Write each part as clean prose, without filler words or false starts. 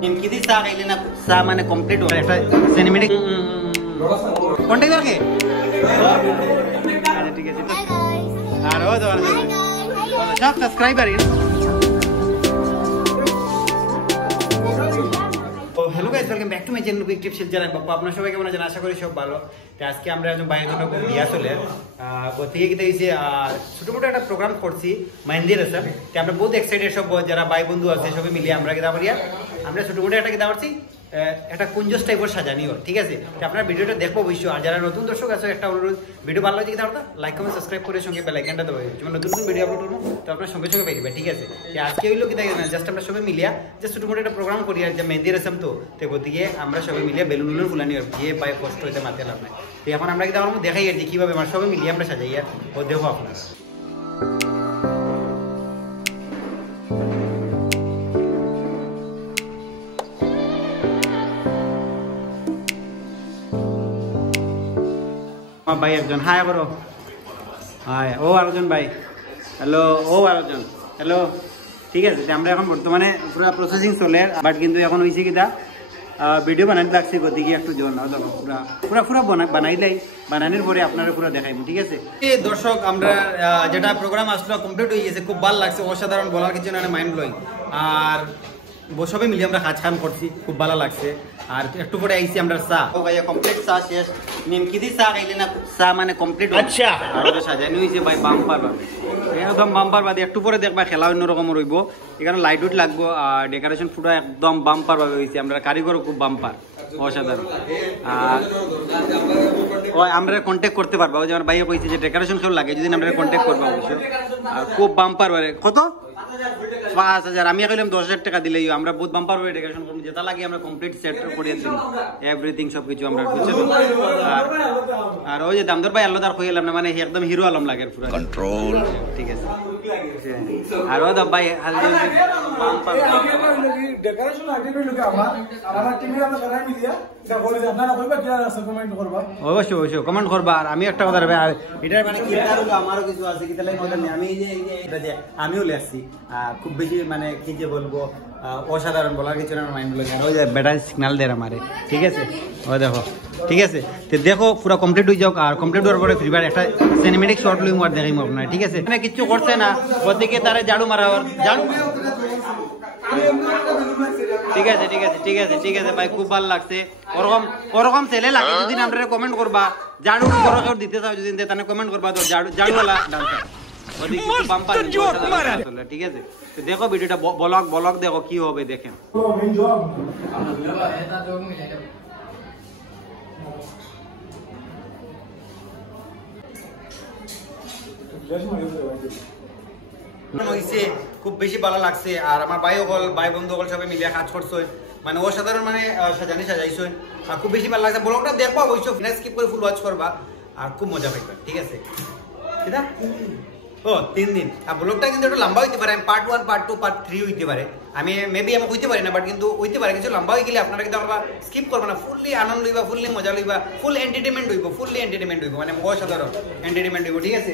নিমকিদি চা খাইলে না চা মানে কমপ্লিট হয় একটা সিনেমেটিক কন্টাক্ট করকে আচ্ছা ঠিক আছে আর ও তো সব subscriber hello guys welcome back to my channel quick tips channel বাবা আপনারা সবাই কেমন আছেন আশা করি সব ভালো তো আজকে আমরা একজন ভাইয়ের জন্য বিয়া চলে কোথেকে কি হইছে ছোটমোটো একটা প্রোগ্রাম করছি মেহেন্দি রসম তো আমরা বহুত এক্সাইটেড সব যারা ভাই বন্ধু আছে সবাই মিলে আমরা কিতা করিয়া আমরা ছোটমোটো একটা কিতা করছি একটা কুঞ্জস টাইপের সাজানি ওর ঠিক আছে তো আপনারা ভিডিওটা দেখবো অবশ্যই আর যারা নতুন দর্শক আছে একটা অনুরোধ ভিডিও ভালো লাগে কিতা করতে লাইক কমেন্ট সাবস্ক্রাইব করে সঙ্গে বেল আইকনটা দেবো যেমন নতুন নতুন ভিডিও আপলোড করবো তো আপনারা সঙ্গে সঙ্গে পেয়ে যাবেন ঠিক আছে আজকে হইলো কিতা জাস্ট আমরা সবাই মিলিয়া জাস্ট ছোটমোটো একটা প্রোগ্রাম করি আর যে মেহেন্দি রসম তো গতিকে আমরা সবাই মিলিয়ে বেলুন ফুলানি আর গিয়ে পায়ে কষ্ট হইতে মাথা লাভ নাই তো এখন আমরা কিতা আমার দেখাই আর যে কিভাবে আমরা সবাই মিলিয়ে আমরা সাজাই আর ও দেখো আপনারা ভাই একজন হাই করো হাই ও আরেকজন ভাই হ্যালো ও আরেকজন হ্যালো ঠিক আছে আমরা এখন বর্তমানে পুরো প্রসেসিং চলে বাট কিন্তু এখন হয়েছে কিটা ভিডিও বানাইতে লাগছে গতিকে একটু জন পুরা পুরা বানাইলাই বানানোর পরে আপনারা পুরো দেখাইব ঠিক আছে দর্শক আমরা যেটা প্রোগ্রাম আসলো কমপ্লিট হয়ে গেছে খুব ভালো লাগছে অসাধারণ বলার কিছু না মাইন্ড ব্লোয়িং আর সবাই মিলে আমরা কাজ কাম করছি খুব ভালো লাগছে আর একটু পরে আইছি আমরা চা ও ভাইয়া কমপ্লিট চা শেষ নিমকি দি চা খাইলে না চা মানে কমপ্লিট আচ্ছা আর ওটা সাজানো হয়েছে ভাই বাম্পার ভাবে একদম বাম্পার বাদে একটু পরে দেখবা খেলা অন্যরকম রইব এখানে লাইট উইট লাগবো আর ডেকোরেশন পুরো একদম বাম্পার ভাবে হয়েছে আমরা কারিগরও খুব বাম্পার অসাধারণ আর আমরা কন্ট্যাক্ট করতে পারবো যে আমার ভাইয়া কইছে যে ডেকোরেশন কেউ লাগে যদি আমরা কন্ট্যাক্ট করবো অবশ্যই আর খুব বাম্পার কত ৫,০০০ আমি কইলাম ১০,০০০ টাকা দিলেই আমরা বহুত বাম্পার ভাবে ডেকোরেশন করবো যেটা লাগে আমরা কমপ্লিট সেট করিয়ে দিই এভরিথিং সবকিছু আমরা আর ওই যে দামদর ভাই আল্লাহ কইলাম না মানে একদম হিরো আলম লাগে পুরো কন্ট্রোল ঠিক আছে আর ও দা ভাই হালদি বাম্পার ডেকোরেশন আইটেম লোকে আমার টিমে আমরা সবাই মিলিয়া এটা বলে আপনারা কইবা কি আছে কমেন্ট করবা অবশ্যই অবশ্যই কমেন্ট করবা আর আমি একটা কথা ভাই এটা মানে কি হলো আমারও কিছু আছে কি তাহলে মনে আমি এই যে এটা যে আমিও লেখছি খুব বেশি মানে কি যে বলবো অসাধারণ বলার কিছু না মাইন্ড ব্লোয়িং ওই যে ব্যাটারি সিগন্যাল দেয় আমারে ঠিক আছে ও দেখো ঠিক আছে তো দেখো পুরো কমপ্লিট হয়ে যাও আর কমপ্লিট হওয়ার পরে ফ্রিবার একটা সিনেমেটিক শর্ট লইম আর দেখাইম আপনার ঠিক আছে মানে কিছু করছে না ওদিকে তারা ঝাড়ু মারা ঝাড়ু ঠিক আছে ঠিক আছে ঠিক আছে ঠিক আছে ভাই খুব ভালো লাগছে ওরকম ওরকম ছেলে লাগে যদি আপনারা কমেন্ট করবা ঝাড়ু বড় দিতে চাও যদি তাহলে কমেন্ট করবা তো ঝাড়ুওয়ালা ডান্সার ঠিক আছে দেখো ভিডিওটা ব্লগ দেখো কি হবে দেখেন খুব বেশি ভালো লাগছে আর আমার ভাই বন্ধু সবাই মিলিয়ে কাজ করছো মানে অসাধারণ মানে সাজাইছো আর খুব বেশি ভালো লাগছে ব্লগটা দেখবো অবশ্যই স্কিপ করে ফুল ওয়াচ করবা আর খুব মজা পাইবা ঠিক আছে ও 3 দিন আর ব্লগটা কিন্তু একটু লম্বা হইতে পারে পার্ট 1 পার্ট 2 পার্ট 3 হইতে পারে আমি মেবি আমি হইতে পারি না বাট কিন্তু হইতে পারে কিছু লম্বা হয়ে গেলে আপনারা কিন্তু আমরা স্কিপ করবো না ফুললি আনন্দ হইবা ফুললি মজা লইবা ফুল এন্টারটেইনমেন্ট হইব ফুললি এন্টারটেইনমেন্ট হইব মানে অসাধারণ এন্টারটেইনমেন্ট হইব ঠিক আছে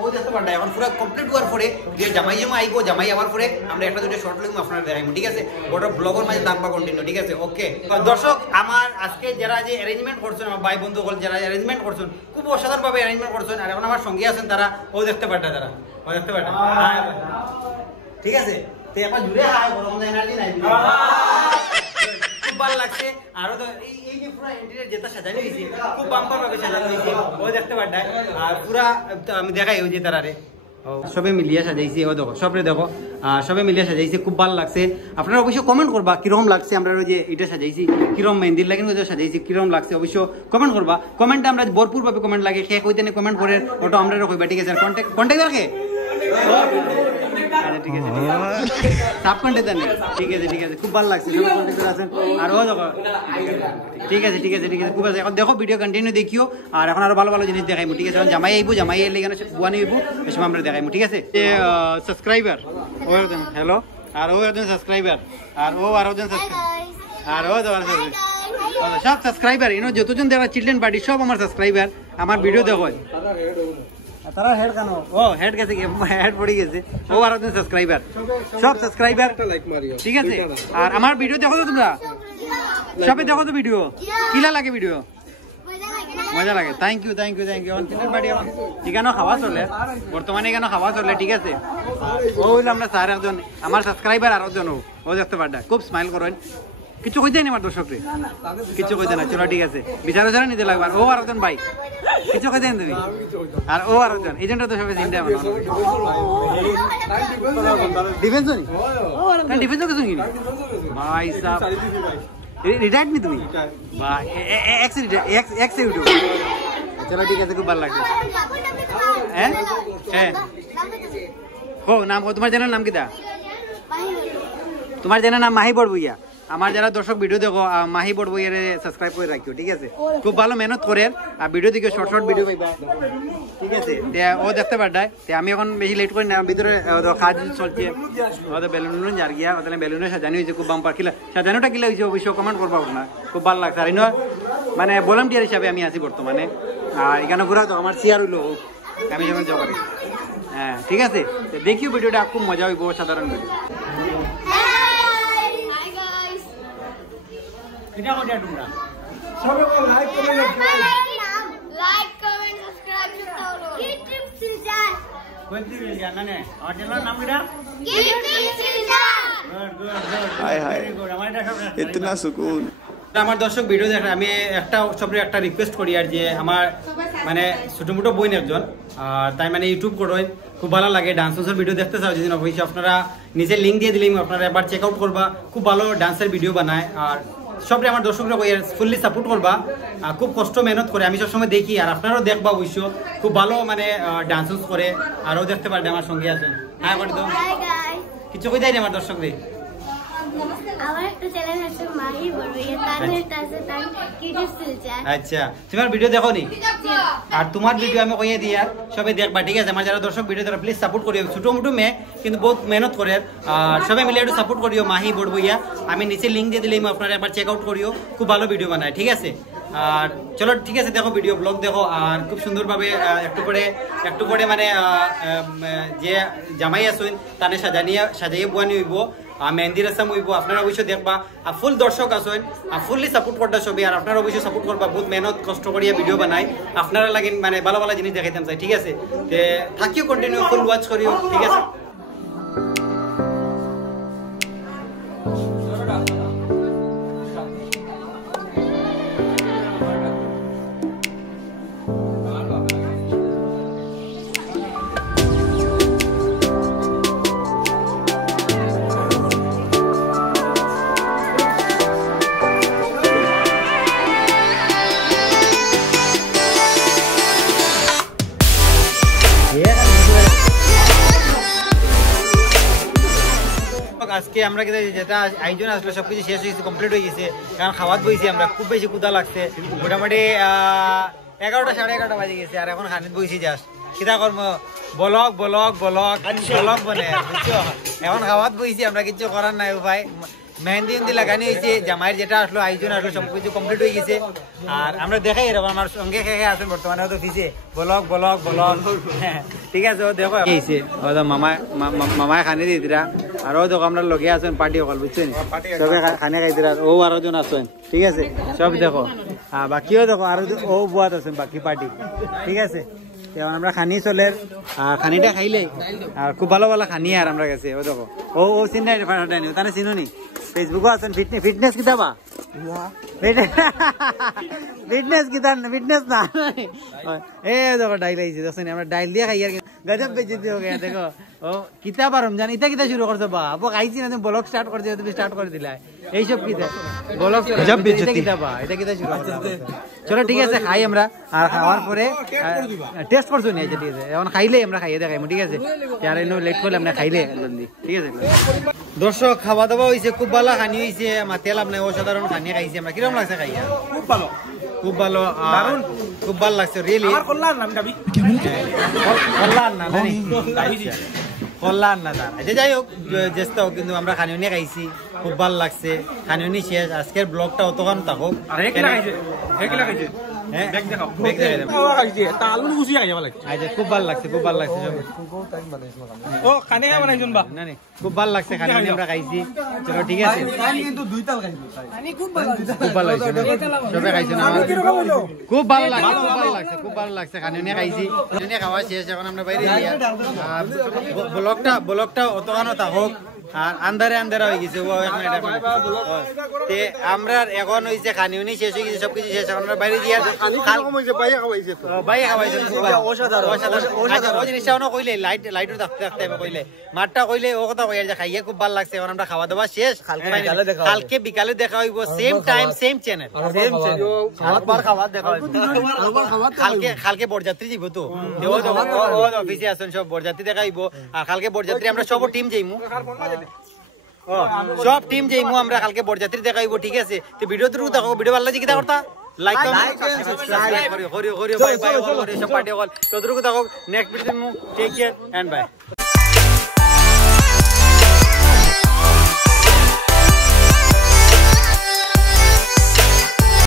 ও দেখতে পারটা এখন পুরো কমপ্লিট হওয়ার পরে যে জামাই আইবো জামাই আবার পরে আমরা একটা দুটো শর্ট লইম আপনারা দেখাইবো ঠিক আছে গোটা ব্লগের মাঝে থাকবা কন্টিনিউ ঠিক আছে ওকে দর্শক আমার আজকে যারা যে অ্যারেঞ্জমেন্ট করছেন আমার ভাই বন্ধু যারা অ্যারেঞ্জমেন্ট করছেন খুব অসাধারণ ভাবে অ্যারেঞ্জমেন্ট করছেন আর এখন আমার সঙ্গে আছেন তারা ও দেখতে পারটা তারা ও দেখতে পারটা ঠিক আছে তে আপা জুড়ে হাই বড় মনে এনার্জি নাই খুব ভালো লাগছে আর এই যে পুরো ইন্টেরিয়র যেটা সাজানো হয়েছে খুব বাম্পার ভাবে সাজানো হয়েছে ও দেখতে পারটা আর পুরা আমি দেখাই ওই যে তারারে সবে মিলিয়ে সাজাইছি ও দেখো সবরে দেখো সবে মিলিয়ে সাজাইছি খুব ভালো লাগছে আপনারা অবশ্যই কমেন্ট করবা কিরকম লাগছে আমরা ওই যে এটা সাজাইছি কিরকম মেহেন্দির লাগে সাজাইছি কিরকম লাগছে অবশ্যই কমেন্ট করবা কমেন্টে আমরা ভরপুর ভাবে কমেন্ট লাগে কে কইতে কমেন্ট করে ওটা আমরা কইবা ঠিক আছে কন্ট্যাক্ট রাখে ঠিক আছে ঠিক আছে ঠিক আছে খুব ভালো লাগছে আর ও দেখো ঠিক আছে ঠিক আছে ঠিক আছে খুব আছে এখন দেখো ভিডিও কন্টিনিউ দেখিও আর এখন আরো ভালো ভালো জিনিস দেখাইবো ঠিক আছে এখন জামাই আইবো জামাই এলে এখানে বুয়ানি হইবো এই সময় আমরা দেখাইবো ঠিক আছে সাবস্ক্রাইবার ও হ্যালো আর ও একজন সাবস্ক্রাইবার আর ও আরো একজন আর ও সব সাবস্ক্রাইবার যতজন যারা চিলড্রেন পার্টি সব আমার সাবস্ক্রাইবার আমার ভিডিও দেখো তারা হেড কেন ও হেড গেছে হেড পড়ে গেছে ও আর একজন সাবস্ক্রাইবার সব সাবস্ক্রাইবার ঠিক আছে আর আমার ভিডিও দেখো তো তোমরা সবে দেখো তো ভিডিও কিলা লাগে ভিডিও মজা লাগে থ্যাংক ইউ অন্তিমের বাড়ি এখানেও খাওয়া চলে বর্তমানে এখানে খাওয়া চলে ঠিক আছে ও হইলো আমরা স্যার একজন আমার সাবস্ক্রাইবার আর একজন ও দেখতে পারটা খুব স্মাইল করেন কিছু কইতে না আমার দর্শকরে কিছু কইতে না চলো ঠিক আছে বিচারে যারা নিতে লাগবে ও আর একজন ভাই কিছু কইতে না তুমি আর ও আর একজন এজেন্টটা তো সবাই চিন্তা আমার ডিফেন্স নি ডিফেন্স কিছু কি ভাই সাহেব রিটায়ার্ড নি তুমি বা এক্স ইউটিউব চলো ঠিক আছে খুব ভালো লাগছে হ্যাঁ হ্যাঁ ও নাম তোমার চ্যানেলের নাম কিটা তোমার চ্যানেলের নাম মাহি বড়বইয়া আমার যারা দর্শক ভিডিও দেখো মাহি বড়বইয়ার সাবস্ক্রাইব করে রাখিও ঠিক আছে খুব ভালো মেহনত করে আর ভিডিও দিকে শর্ট ভিডিও পাইবা ঠিক আছে ও দেখতে পারডায় আমি এখন বেশি লেট করি না ভিতরে কাজ চলছে ওদের বেলুন যার গিয়া ওদের বেলুনে সাজানো হয়েছে খুব বাম্পার কিলা সাজানোটা কিলা হয়েছে অবশ্যই কমেন্ট করবা না খুব ভালো লাগছে আর মানে ভলান্টিয়ার হিসাবে আমি আছি বর্তমানে আর এখানে ঘুরা তো আমার চেয়ার হইলো আমি যখন যাবো হ্যাঁ ঠিক আছে দেখিও ভিডিওটা খুব মজা হইব সাধারণ ভিডিও এটা কোনটা তোমরা সবাই লাইক কমেন্ট সাবস্ক্রাইব করতে হলো কিটিম সিলজান কোনটি সিলজান না আর চ্যানেলের নাম কিটা কিটিম সিলজান গুড হাই হাই আমার এটা সব ইতনা সুকুন আমার দর্শক ভিডিও দেখে আমি একটা সবরে একটা রিকোয়েস্ট করি আর যে আমার মানে ছোট মোটো বোন একজন তাই মানে ইউটিউব করেন খুব ভালো লাগে ডান্সের ভিডিও দেখতে চাও যদি অবশ্যই আপনারা নিজে লিঙ্ক দিয়ে দিলেই আপনারা একবার চেক আউট করবা খুব ভালো ডান্সের ভিডিও বানায় আর সবরে আমার দর্শকরা ফুললি সাপোর্ট করবা খুব কষ্ট মেহনত করে আমি সবসময় দেখি আর আপনারাও দেখবা অবশ্য খুব ভালো মানে ডান্স করে আরও দেখতে পারেন আমার সঙ্গে আছেন হ্যাঁ বলি তো কিছু কই দেয় আমার দর্শকদের আমার একটা চ্যানেল আছে মাহি বড়বইয়া তার নেট আছে তার কিটিম সিলজান আচ্ছা তোমার ভিডিও দেখো নি আর তোমার ভিডিও আমি কইয়ে দিই আর সবাই দেখবা ঠিক আছে আমার যারা দর্শক ভিডিও তারা প্লিজ সাপোর্ট করিও ছোট মোটো মেয়ে কিন্তু বহুত মেহনত করে আর সবাই মিলে একটু সাপোর্ট করিও মাহি বড়বইয়া আমি নিচে লিঙ্ক দিয়ে দিলেই আপনারা একবার চেক আউট করিও খুব ভালো ভিডিও বানায় ঠিক আছে আর চলো ঠিক আছে দেখো ভিডিও ব্লগ দেখো আর খুব সুন্দরভাবে একটু করে মানে যে জামাই আসুন তানে সাজাইয়ে বুয়ানি হইব মেহেন্দি রসম হইব আপনারা অবশ্যই দেখবা আর ফুল দর্শক আসেন আর ফুললি সাপোর্ট করতে সবই আর আপনারা অবশ্যই সাপোর্ট করবা বহুত মেহনত কষ্ট করিয়া ভিডিও বানাই আপনারা লাগেন মানে ভালো ভালো জিনিস দেখাইতাম চাই ঠিক আছে থাকিও কন্টিনিউ ফুল ওয়াচ করিও ঠিক আছে আজকে আমরা যেটা আয়োজন আসলে সবকিছু শেষ হয়ে গেছে কমপ্লিট হয়ে গেছে কারণ খাওয়াত বইছি আমরা খুব বেশি ক্ষুধা লাগছে মোটামুটি 11টা সাড়ে 11টা বাজে গেছে আর এখন খানিত বইছি জাস্ট কিতা কর্ম ব্লগ বনে বুঝছো এখন খাওয়াত বইছি আমরা কিছু করার নাই উপায় মেহেন্দি লাগানি হয়েছে জামাইয়ের যেটা আসলো আয়োজন আসলো সবকিছু কমপ্লিট হয়ে গেছে আর আমরা দেখাই এরকম আমার সঙ্গে খেয়ে আছেন বর্তমানে হয়তো ফিসে ব্লগ ঠিক আছে ও দেখো মামায় খানি দিয়ে দিরা আর ও দেখো আমরা লগে আছেন পার্টি অকল বুঝছেন সবে খানি খাই দিরা ও আরো জন আছেন ঠিক আছে সব দেখো বাকিও দেখো আরো ও বুয়াত আছেন বাকি পার্টি ঠিক আছে আমরা খানি চলে আর খানিটা খাইলে আর খুব ভালো খানি আর আমরা গেছে ও দেখো ও চিন্তা তাহলে চিনো নি ফেসবুকও আছেন ফিটনেস কিতাবা ফিটনেস না এ দেখো ডাইল আইছে দেখছেন আমরা ডাইল দিয়ে খাই আর গজব বেজতি হয়ে গেছে দেখো ও কিতাব আর রমজান ইটা কিতা শুরু করছো বা আপু খাইছি না তুমি ব্লগ স্টার্ট করছো তুমি স্টার্ট করে দিলা এইসব কিতা ব্লগ গজব বেজতি কিতাবা এটা কিতা শুরু করছো চলো ঠিক আছে খাই আমরা আর খাওয়ার পরে টেস্ট করছো নি ঠিক আছে এখন খাইলে আমরা খাইয়ে দেখাইমু ঠিক আছে আর এনো লেট করলে আমরা খাইলে জলদি ঠিক আছে দর্শক খাওয়া দাওয়া হয়েছে খুব ভালো খানি হয়েছে মাতিয়াল আপনার অসাধারণ খানি খাইছি আমরা কিরকম লাগছে খাইয়া খুব ভালো দারুন খুব ভালো লাগছে রিয়েলি আমার কল্যাণ নাম দাবি কল্যাণ না কল্যাণ না তার আচ্ছা যাই হোক জ্যেষ্ঠ হোক কিন্তু আমরা খানিও নিয়ে খাইছি খুব ভালো লাগছে খানিও নি শেষ আজকের ব্লগটা অতক্ষণ থাকুক হ্যাঁ বেগ দেখাই দেব তালুন গুছি আইয়া লাগছে আজ খুব ভালো লাগছে ও খানে খাই বানাইছুন বা না খুব ভালো লাগছে খানি আমরা খাইছি চলো ঠিক আছে কিন্তু দুই তাল খাইছো আমি খুব ভালো খুব ভালো লাগছে সবে খাইছো না খুব ভালো লাগছে খানি নিয়ে খাইছি নিয়ে খাওয়া শেষ এখন আমরা বাইরে গিয়া ব্লগটা অতখানো থাকুক আর আন্ধারে হয়ে গেছে ও এক মিনিট তে আমরা এখন হইছে খানি উনি শেষ হয়ে গেছে সবকিছু শেষ এখন আমরা বাইরে গিয়া বাইরে খাওয়াইছে ও জিনিসটা কইলে লাইটও থাকতে হবে কইলে মাঠটা কইলে ও কথা কইয়া যে খাইয়ে খুব ভালো লাগছে এখন আমরা খাওয়া দাওয়া শেষ কালকে বিকালে দেখা হইব সেম টাইম সেম চ্যানেল কালকে বরযাত্রী যাইব তো অফিসে আসেন সব বরযাত্রী দেখাইব আর কালকে বরযাত্রী আমরা সব টিম যাইমু সব টিম যাইমু আমরা কালকে বরযাত্রী দেখাইব ঠিক আছে তো ভিডিও তো দেখো ভিডিও ভালো লাগছে কি করতা লাইক করি সব পার্টি কল ততটুকু দেখো next video take care and by